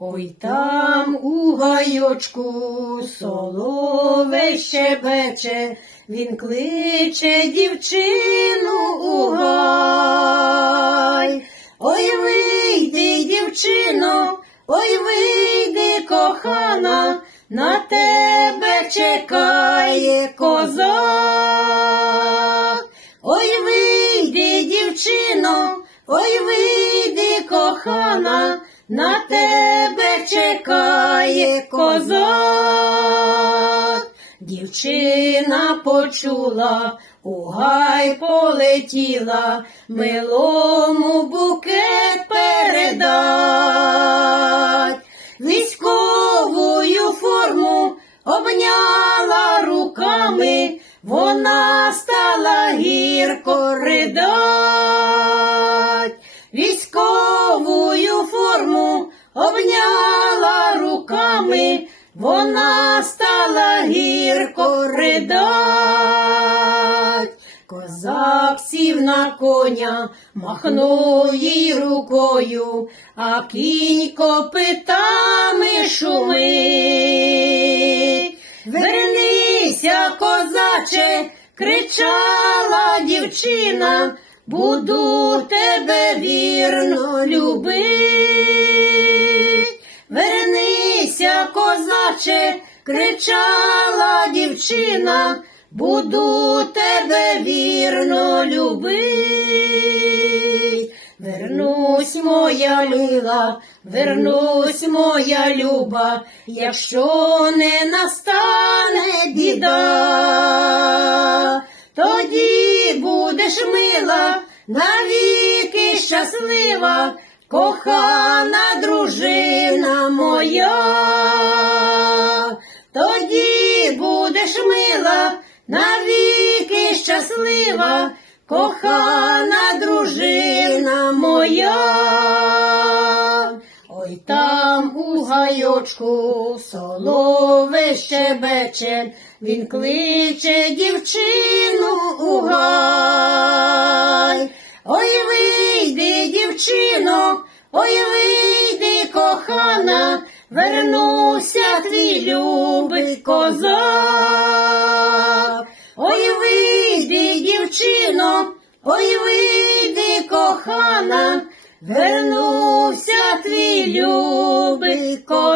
Ой там у гайочку соловей щебече, він кличе дівчину у гай. Ой, вийди, дівчино, ой, вийди, кохана, на тебе чекає козак. Ой, вийди, дівчино, ой, вийди, кохана, на тебе чекає козак. Дівчина почула, у гай полетіла, милому букет передать. Військовую форму обняла руками, вона стала гірко ридать. Вона стала гірко ридать. Козак сів на коня, махнув їй рукою, а кінь копитами шумить. Вернися, козаче, кричала дівчина, буду тебе вірно любить. Козаче, кричала дівчина, буду тебе вірно любить. Вернусь, моя мила, вернусь, моя люба, якщо не настане біда, тоді будеш мила, навіки щаслива, кохана дружина моя. Щаслива, кохана дружина моя. Ой там у гайочку соловей щебече, він кличе дівчину у гай. Ой, вийди, дівчино, ой, вийди, кохана, вернувся твій любий козак. Дівчино, ой, вийди, кохана, вернувся твій любий козак.